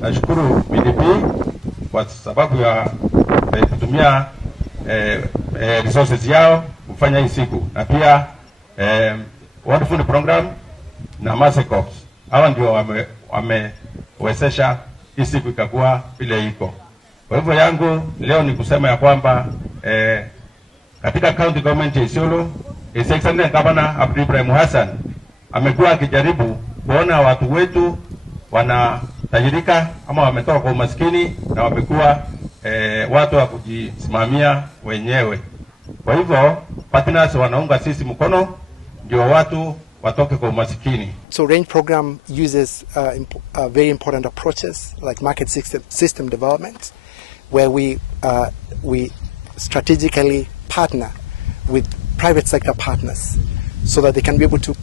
Nashukuru BDP kwa sababu ya kutumia resources yao kufanya hii siku, na pia World Food Program na Masecops. Hawa ndio wamewezesha hii siku ikakuwa vile iko. Kwa hivyo yangu leo ni kusema ya kwamba katika county government ya Isiolo, His Excellency Governor Abdi Ibrahim Hassan amekuwa akijaribu kuona watu wetu wanatajirika ama wametoka kwa umaskini na wamekuwa watu wa kujisimamia wenyewe. Kwa hivyo partners wanaunga sisi mkono ndio watu watoke kwa umaskini. So range program uses very important approaches like market system development, where we strategically partner with private sector partners so that they can be able to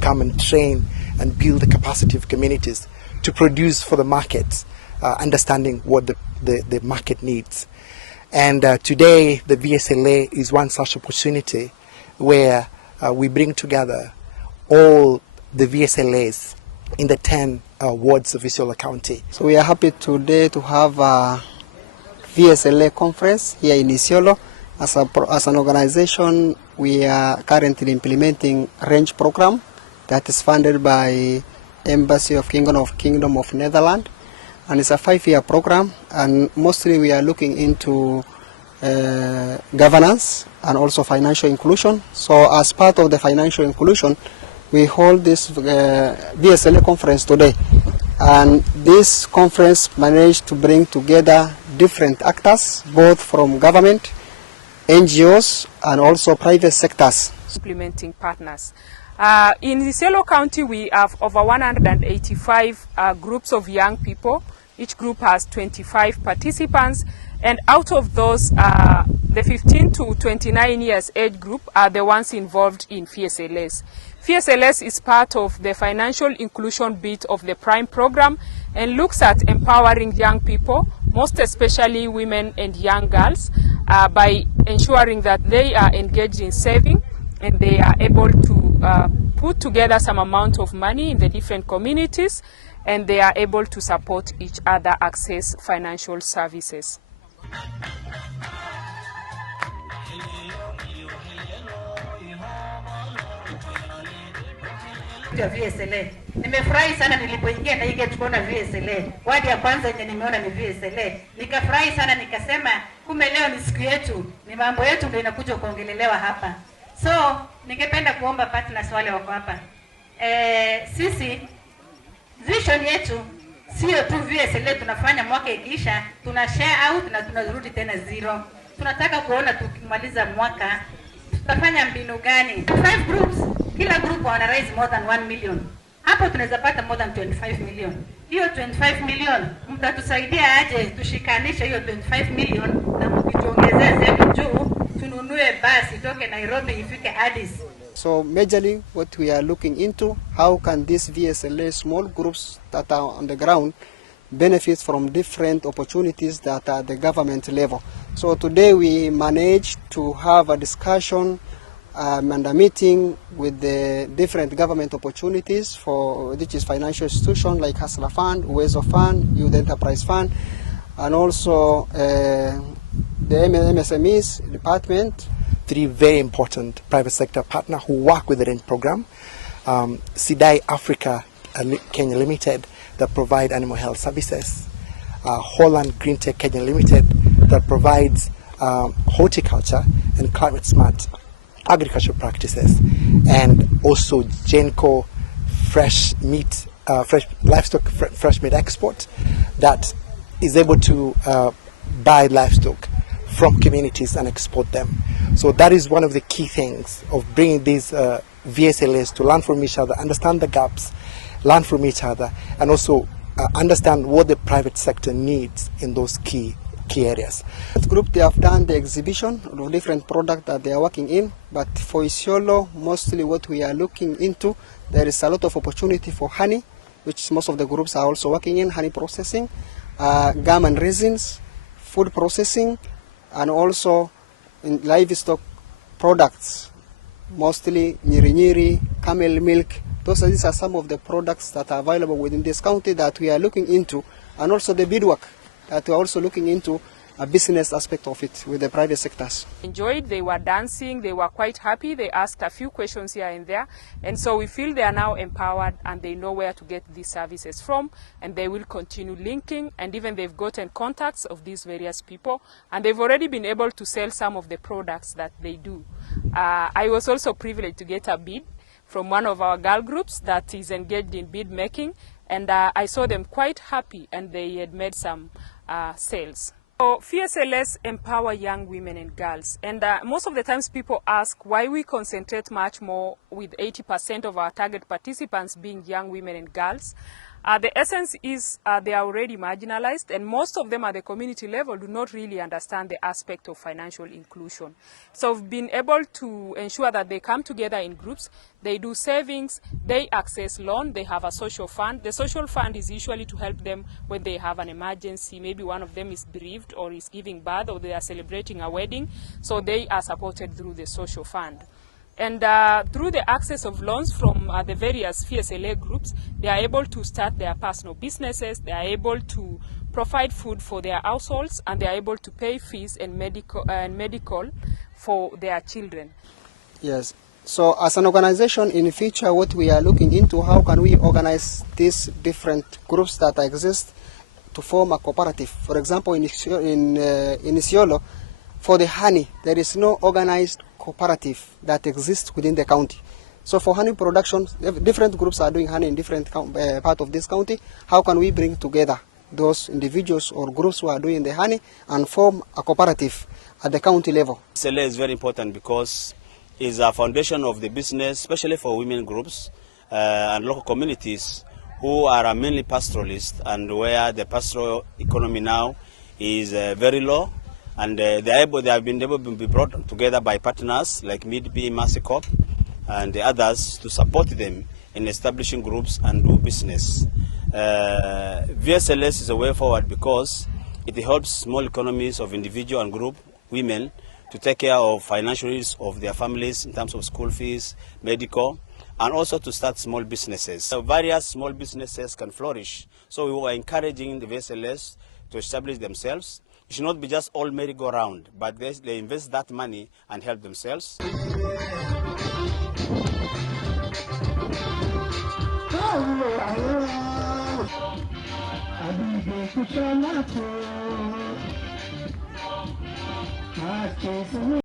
come and train and build the capacity of communities to produce for the market, understanding what the market needs. And today the VSLA is one such opportunity where we bring together all the VSLAs in the 10 wards of Isiolo County. So we are happy today to have a VSLA conference here in Isiolo. As an organization, we are currently implementing range program that is funded by Embassy of Kingdom of Netherlands, and it's a 5-year program, and mostly we are looking into governance and also financial inclusion. So as part of the financial inclusion, we hold this VSLA conference today, and this conference managed to bring together different actors, both from government, NGOs, and also private sectors. Implementing partners. In Isiolo County, we have over 185 groups of young people. Each group has 25 participants, and out of those, the 15 to 29 years age group are the ones involved in VSLAs. VSLAs is part of the financial inclusion bit of the Prime program and looks at empowering young people, most especially women and young girls, by ensuring that they are engaged in saving and they are able to put together some amount of money in the different communities, and they are able to support each other access financial services. VSLA. Nimefurahi sana nilipoingia na hii tukaona VSLA. Wadi ya kwanza yenye nimeona ni VSLA. Nikafurahi sana nikasema kumbe leo ni siku yetu. Ni mambo yetu ndio inakuja kuongelelewa hapa. So, ningependa kuomba partners wale wako hapa. Sisi vision yetu sio tu VSLA tunafanya mwaka ikiisha, tuna share out na tunarudi tena zero. Tunataka kuona tukimaliza mwaka tutafanya mbinu gani? 5 groups, kila group wana raise more than 1 million. Hapo tunaweza pata more than 25 million. Hiyo 25 million mtatusaidia aje tushikanishe hiyo 25 million na mkituongezea sehemu juu tununue basi toke Nairobi ifike Addis. So majorly what we are looking into, how can these VSLA small groups that are on the ground benefit from different opportunities that are at the government level. So today we managed to have a discussion and a meeting with the different government opportunities for which is financial institutions like Hustler Fund, Uwezo Fund, Youth Enterprise Fund, and also the MSMEs department. 3 very important private sector partners who work with the range program. Sidai Africa Kenya Limited that provide animal health services. Holland Green Tech Kenya Limited that provides horticulture and climate smart agricultural practices. And also Genco fresh livestock fresh meat export that is able to buy livestock from communities and export them. So that is one of the key things of bringing these VSLAs to learn from each other, understand the gaps, learn from each other, and also understand what the private sector needs in those key areas. The group, they have done the exhibition of different products that they are working in, but for Isiolo, mostly what we are looking into, there is a lot of opportunity for honey, which most of the groups are also working in, honey processing, gum and resins, food processing, and also in livestock products, mostly nyiri-nyiri, camel milk. These are some of the products that are available within this county that we are looking into, and also the beadwork that we are also looking into a business aspect of it with the private sectors. Enjoyed, they were dancing, they were quite happy, they asked a few questions here and there, and so we feel they are now empowered and they know where to get these services from, and they will continue linking, and even they've gotten contacts of these various people, and they've already been able to sell some of the products that they do. I was also privileged to get a bead from one of our girl groups that is engaged in bead making, and I saw them quite happy, and they had made some sales. So VSLAs empower young women and girls, and most of the times people ask why we concentrate much more with 80% of our target participants being young women and girls. The essence is they are already marginalized, and most of them at the community level do not really understand the aspect of financial inclusion. So we've been able to ensure that they come together in groups, they do savings, they access loan, they have a social fund. The social fund is usually to help them when they have an emergency. Maybe one of them is bereaved or is giving birth or they are celebrating a wedding, so they are supported through the social fund. And through the access of loans from the various VSLA groups, they are able to start their personal businesses, they are able to provide food for their households, and they are able to pay fees and medical for their children. Yes. So as an organization in the future, what we are looking into, how can we organize these different groups that exist to form a cooperative? For example, in Isiolo, for the honey, there is no organized cooperative that exists within the county. So for honey production, different groups are doing honey in different part of this county. How can we bring together those individuals or groups who are doing the honey and form a cooperative at the county level? VSLA is very important because it's a foundation of the business, especially for women groups and local communities who are mainly pastoralists, and where the pastoral economy now is very low. And they have been able to be brought together by partners like MIDB, Massicop, and the others to support them in establishing groups and do business. VSLS is a way forward because it helps small economies of individual and group women to take care of financial needs of their families in terms of school fees, medical, and also to start small businesses. So various small businesses can flourish. So we were encouraging the VSLS to establish themselves. It should not be just all merry-go-round, but they invest that money and help themselves.